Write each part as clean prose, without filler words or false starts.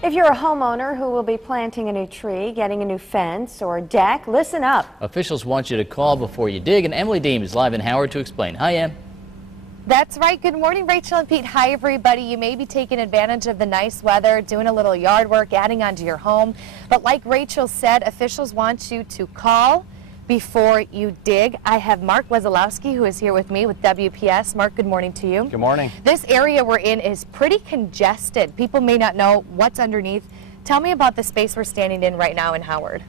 If you're a homeowner who will be planting a new tree, getting a new fence or deck, listen up. Officials want you to call before you dig, and Emily Deem is live in Howard to explain. Hi, Em. That's right. Good morning, Rachel and Pete. Hi, everybody. You may be taking advantage of the nice weather, doing a little yard work, adding onto your home. But like Rachel said, officials want you to call before you dig. I have Mark Wesolowski, who is here with me with WPS. Mark, good morning to you. Good morning. This area we're in is pretty congested. People may not know what's underneath. Tell me about the space we're standing in right now in Howard.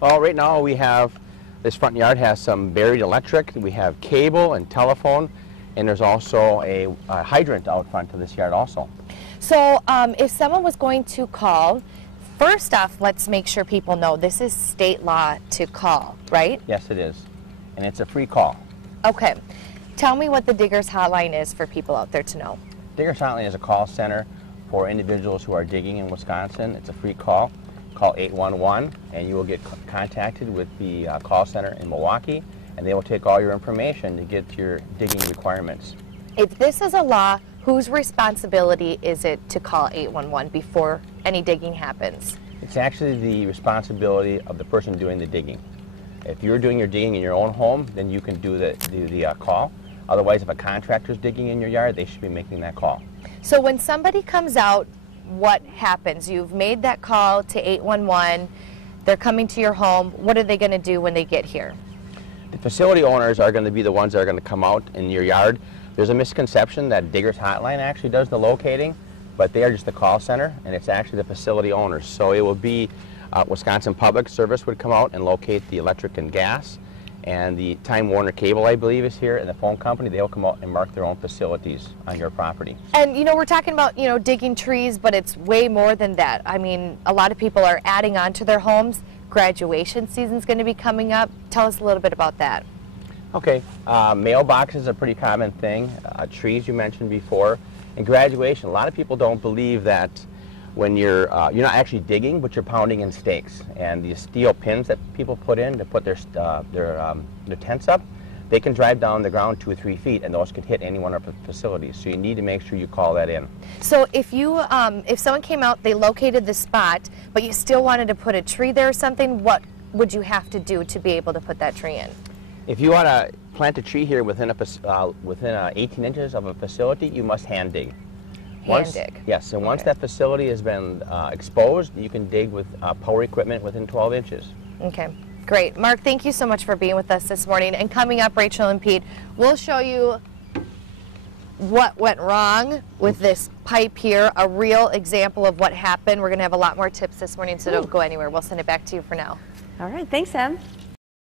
Well, right now we have, this front yard has some buried electric. We have cable and telephone, and there's also a hydrant out front of this yard also. So if someone was going to call, first off, let's make sure people know this is state law to call, right? Yes, it is. And it's a free call. Okay. Tell me what the Diggers Hotline is for people out there to know. Diggers Hotline is a call center for individuals who are digging in Wisconsin. It's a free call. Call 811 and you will get contacted with the call center in Milwaukee, and they will take all your information to get your digging requirements. If this is a law, whose responsibility is it to call 811 before any digging happens? It's actually the responsibility of the person doing the digging. If you're doing your digging in your own home, then you can do the call. Otherwise, if a contractor's digging in your yard, they should be making that call. So when somebody comes out, what happens? You've made that call to 811, they're coming to your home. What are they going to do when they get here? The facility owners are going to be the ones that are going to come out in your yard. There's a misconception that Diggers Hotline actually does the locating, but they are just the call center, and it's actually the facility owners. So it will be Wisconsin Public Service would come out and locate the electric and gas, and the Time Warner Cable, I believe, is here, and the phone company. They'll come out and mark their own facilities on your property. And you know, we're talking about, you know, digging trees, but it's way more than that. I mean, a lot of people are adding on to their homes. Graduation season's going to be coming up. Tell us a little bit about that. Okay, mailboxes is a pretty common thing. Trees you mentioned before, and graduation. A lot of people don't believe that when you're not actually digging, but you're pounding in stakes. And the steel pins that people put in to put their tents up, they can drive down the ground 2 or 3 feet, and those can hit any one of the facilities. So you need to make sure you call that in. So if you, if someone came out, they located the spot, but you still wanted to put a tree there or something, what would you have to do to be able to put that tree in? If you want to plant a tree here within 18 inches of a facility, you must hand dig. Dig? Yes, and once that facility has been exposed, you can dig with power equipment within 12 inches. Okay, great. Mark, thank you so much for being with us this morning. And coming up, Rachel and Pete, we'll show you what went wrong with this pipe here, a real example of what happened. We're going to have a lot more tips this morning, so don't go anywhere. We'll send it back to you for now. All right, thanks, Em.